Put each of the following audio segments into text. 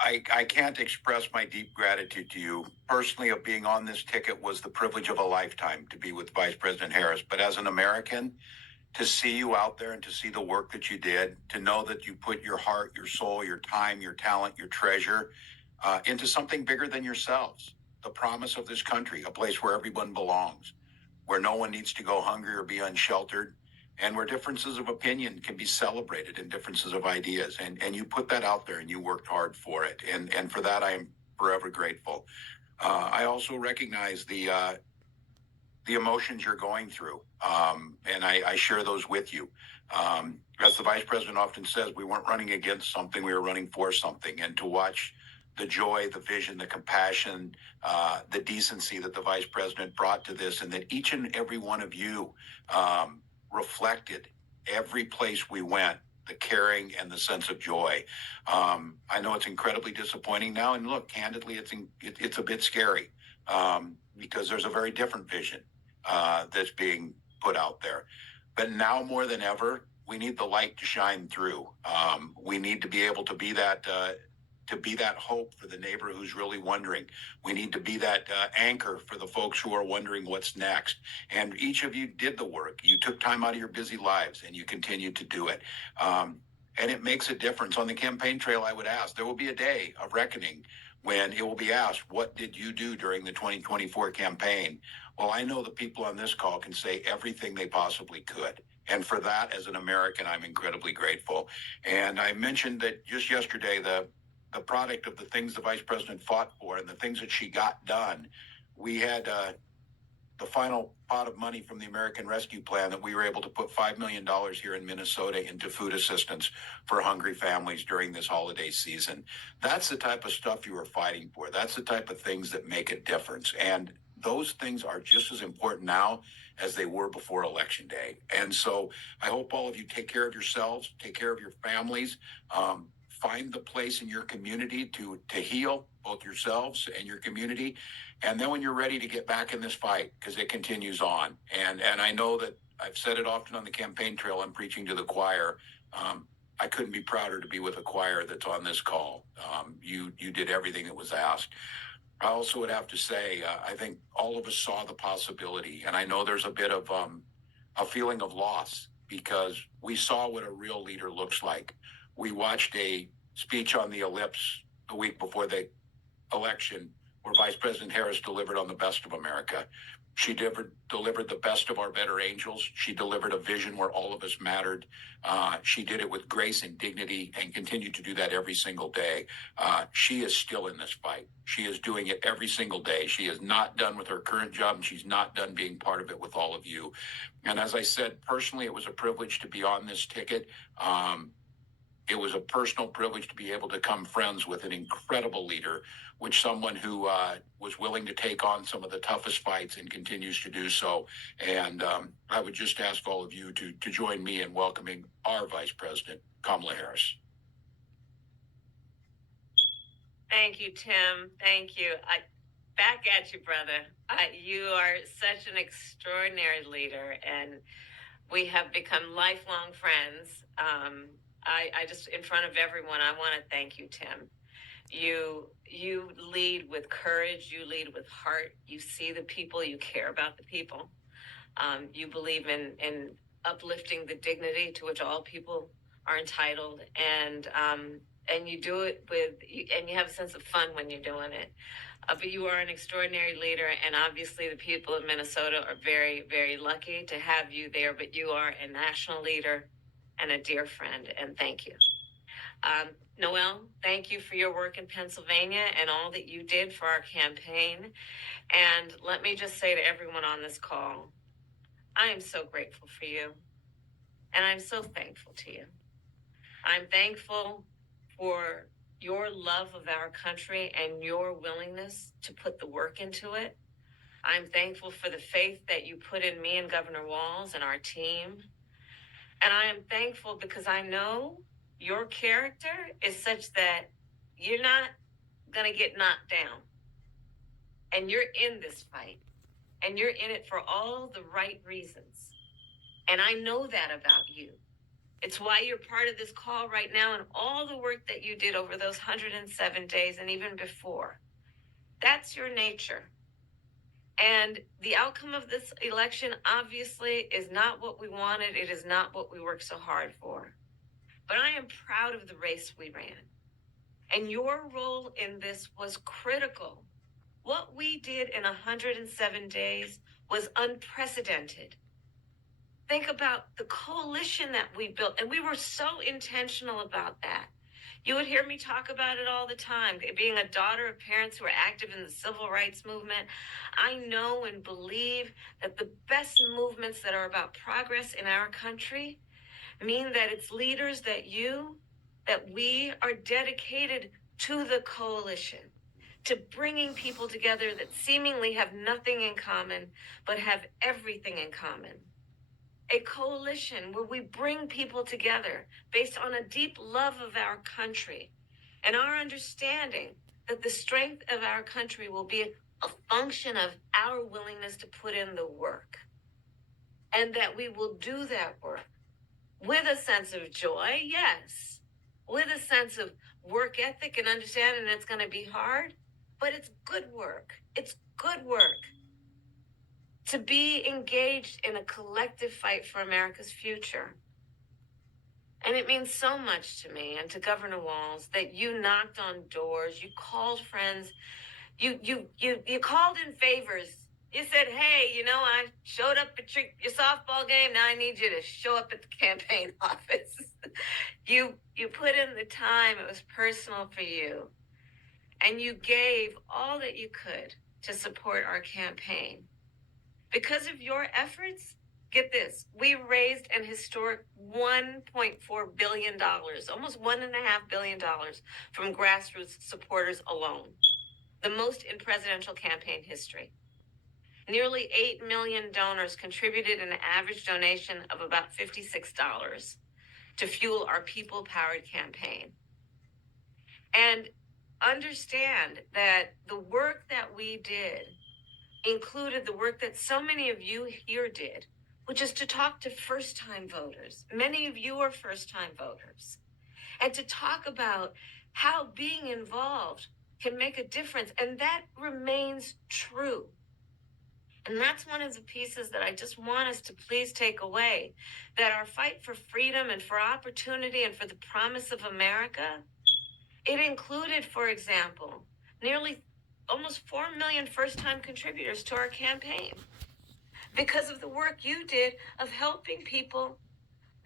I can't express my deep gratitude to you. Personally, of being on this ticket was the privilege of a lifetime to be with Vice President Harris. But as an American, to see you out there and to see the work that you did, to know that you put your heart, your soul, your time, your talent, your treasure into something bigger than yourselves, the promise of this country, a place where everyone belongs, where no one needs to go hungry or be unsheltered, and where differences of opinion can be celebrated and differences of ideas. And you put that out there and you worked hard for it. And for that, I am forever grateful. I also recognize the emotions you're going through. And I share those with you. As the vice president often says, we weren't running against something, we were running for something. And to watch the joy, the vision, the compassion, the decency that the vice president brought to this, and that each and every one of you reflected every place we went, the caring and the sense of joy. I know it's incredibly disappointing now. And look, candidly, it's a bit scary because there's a very different vision that's being put out there. But now more than ever, we need the light to shine through. We need to be able to be that hope for the neighbor who's really wondering. We need to be that anchor for the folks who are wondering what's next. And each of you did the work. You took time out of your busy lives and you continue to do it. And it makes a difference. On the campaign trail, I would ask, there will be a day of reckoning when it will be asked, what did you do during the 2024 campaign? Well, I know the people on this call can say everything they possibly could. And for that, as an American, I'm incredibly grateful. And I mentioned that just yesterday, the product of the things the vice president fought for and the things that she got done, we had the final pot of money from the American Rescue Plan that we were able to put $5 million here in Minnesota into food assistance for hungry families during this holiday season. That's the type of stuff you are fighting for. That's the type of things that make a difference. And those things are just as important now as they were before Election Day. And so I hope all of you take care of yourselves, take care of your families, find the place in your community to heal both yourselves and your community. And then when you're ready to get back in this fight, because it continues on. And I know that I've said it often on the campaign trail, I'm preaching to the choir. I couldn't be prouder to be with a choir that's on this call. You did everything that was asked. I also would have to say, I think all of us saw the possibility. And I know there's a bit of a feeling of loss because we saw what a real leader looks like. We watched a speech on the ellipse the week before the election where Vice President Harris delivered on the best of America. She delivered the best of our better angels. She delivered a vision where all of us mattered. She did it with grace and dignity and continued to do that every single day. She is still in this fight. She is doing it every single day. She is not done with her current job, and she's not done being part of it with all of you. And as I said, personally, it was a privilege to be on this ticket. It was a personal privilege to be able to become friends with an incredible leader, which someone who was willing to take on some of the toughest fights and continues to do so. And I would just ask all of you to join me in welcoming our Vice President, Kamala Harris. Thank you, Tim. Thank you. Back at you, brother. You are such an extraordinary leader, and we have become lifelong friends. I just, in front of everyone, I want to thank you, Tim. You lead with courage. You lead with heart. You see the people. You care about the people. You believe in uplifting the dignity to which all people are entitled, and you do it and you have a sense of fun when you're doing it. But you are an extraordinary leader, and obviously the people of Minnesota are very, very lucky to have you there. But you are a national leader and a dear friend, and thank you. Noel, thank you for your work in Pennsylvania and all that you did for our campaign. And let me just say to everyone on this call, I am so grateful for you, and I'm so thankful to you. I'm thankful for your love of our country and your willingness to put the work into it. I'm thankful for the faith that you put in me and Governor Walz and our team. And I am thankful because I know your character is such that you're not going to get knocked down. And you're in this fight. And you're in it for all the right reasons. And I know that about you. It's why you're part of this call right now and all the work that you did over those 107 days and even before. That's your nature. And the outcome of this election obviously is not what we wanted. It is not what we worked so hard for. But I am proud of the race we ran. And your role in this was critical. What we did in 107 days was unprecedented. Think about the coalition that we built, and we were so intentional about that. You would hear me talk about it all the time. Being a daughter of parents who are active in the civil rights movement, I know and believe that the best movements that are about progress in our country mean that it's leaders that we are dedicated to the coalition, to bringing people together that seemingly have nothing in common, but have everything in common. A coalition where we bring people together based on a deep love of our country and our understanding that the strength of our country will be a function of our willingness to put in the work, and that we will do that work with a sense of joy, yes, with a sense of work ethic and understanding it's going to be hard, but it's good work. It's good work. To be engaged in a collective fight for America's future. And it means so much to me and to Governor Walz that you knocked on doors, you called friends, you called in favors. You said, hey, I showed up at your softball game. Now I need you to show up at the campaign office. You put in the time. It was personal for you. And you gave all that you could to support our campaign. Because of your efforts, get this, we raised an historic $1.4 billion, almost $1.5 billion from grassroots supporters alone, the most in presidential campaign history. Nearly 8 million donors contributed an average donation of about $56 to fuel our people-powered campaign. And understand that the work that we did included the work that so many of you here did, which is to talk to first-time voters. Many of you are first-time voters. And to talk about how being involved can make a difference. And that remains true. And that's one of the pieces that I just want us to please take away, that our fight for freedom and for opportunity and for the promise of America, it included, for example, nearly almost 4 million first-time contributors to our campaign because of the work you did of helping people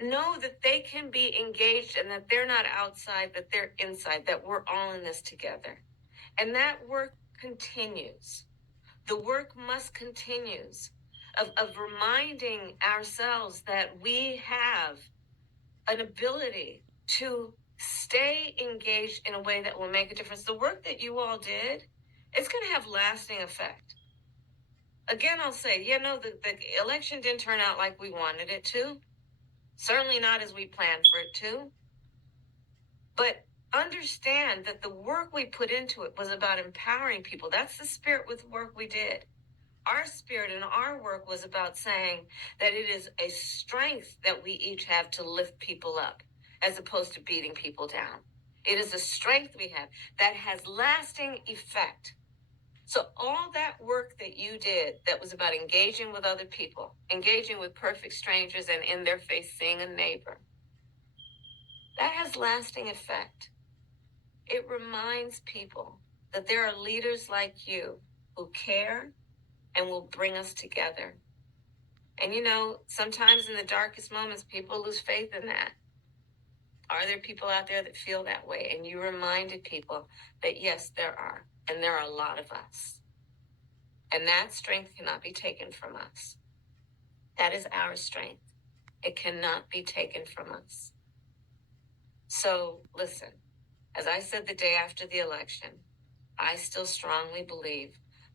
know that they can be engaged and that they're not outside, that they're inside, that we're all in this together. And that work continues. The work must continue of reminding ourselves that we have an ability to stay engaged in a way that will make a difference. The work that you all did, it's going to have lasting effect. Again, I'll say, the election didn't turn out like we wanted it to. Certainly not as we planned for it to. But understand that the work we put into it was about empowering people. That's the spirit with the work we did. Our spirit and our work was about saying that it is a strength that we each have to lift people up, as opposed to beating people down. It is a strength we have that has lasting effect. So all that work that you did that was about engaging with other people, engaging with perfect strangers and in their face seeing a neighbor, that has lasting effect. It reminds people that there are leaders like you who care and will bring us together. And sometimes in the darkest moments, people lose faith in that. Are there people out there that feel that way? And you reminded people that yes, there are. And there are a lot of us. And that strength cannot be taken from us. That is our strength. It cannot be taken from us. So listen, as I said the day after the election, I still strongly believe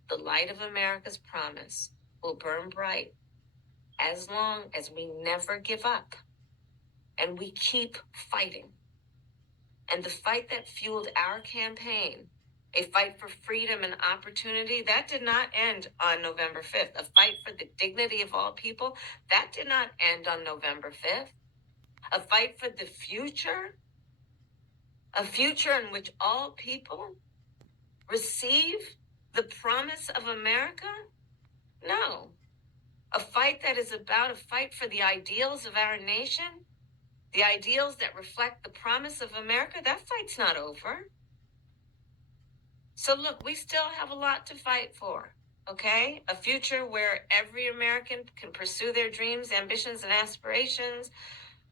the light of America's promise will burn bright as long as we never give up and we keep fighting. And the fight that fueled our campaign, a fight for freedom and opportunity, that did not end on November 5th. A fight for the dignity of all people, that did not end on November 5th. a fight for the future, a future in which all people receive the promise of America? No. A fight that is about a fight for the ideals of our nation, the ideals that reflect the promise of America. That fight's not over. So look, we still have a lot to fight for, okay? A future where every American can pursue their dreams, ambitions, and aspirations,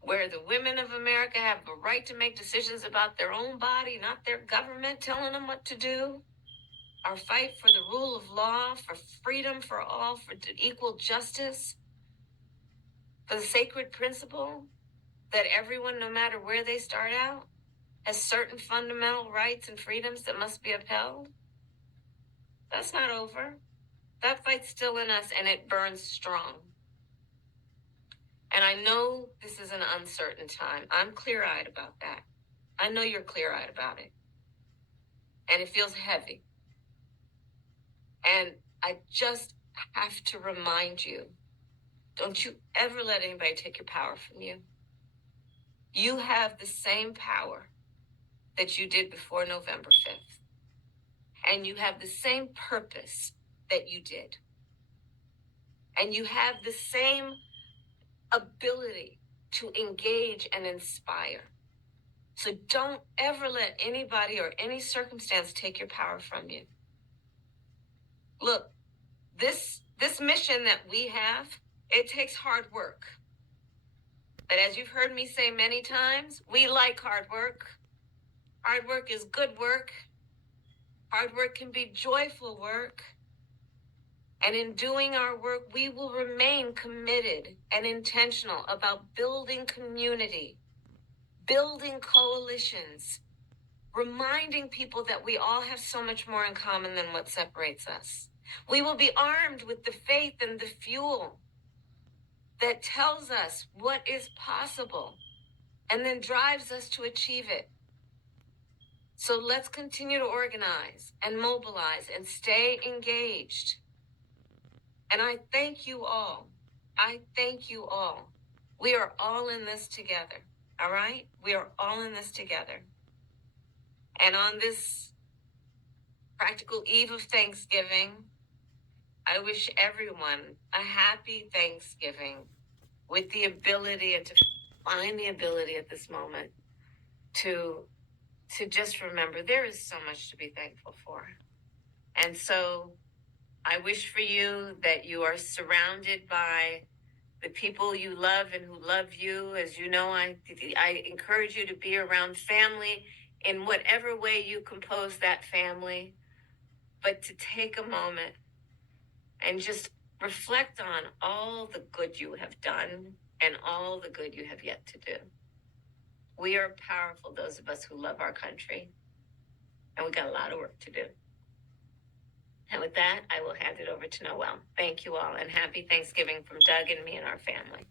where the women of America have the right to make decisions about their own body, not their government telling them what to do. Our fight for the rule of law, for freedom for all, for equal justice, for the sacred principle that everyone, no matter where they start out, has certain fundamental rights and freedoms that must be upheld. That's not over. That fight's still in us, and it burns strong. And I know this is an uncertain time. I'm clear-eyed about that. I know you're clear-eyed about it. And it feels heavy. And I just have to remind you, don't you ever let anybody take your power from you. You have the same power that you did before November 5th. And you have the same purpose that you did. And you have the same ability to engage and inspire. So don't ever let anybody or any circumstance take your power from you. Look, this mission that we have, it takes hard work. But as you've heard me say many times, we like hard work. Hard work is good work. Hard work can be joyful work. And in doing our work, we will remain committed and intentional about building community, building coalitions, reminding people that we all have so much more in common than what separates us. We will be armed with the faith and the fuel that tells us what is possible and then drives us to achieve it. So let's continue to organize and mobilize and stay engaged. And I thank you all. I thank you all. We are all in this together, all right? We are all in this together. And on this practical eve of Thanksgiving, I wish everyone a happy Thanksgiving with the ability and to find the ability at this moment to just remember there is so much to be thankful for. And so I wish for you that you are surrounded by the people you love and who love you. As you know, I encourage you to be around family in whatever way you compose that family, but to take a moment and just reflect on all the good you have done and all the good you have yet to do. We are powerful, those of us who love our country, and we got a lot of work to do. And with that, I will hand it over to Noel. Thank you all, and happy Thanksgiving from Doug and me and our family.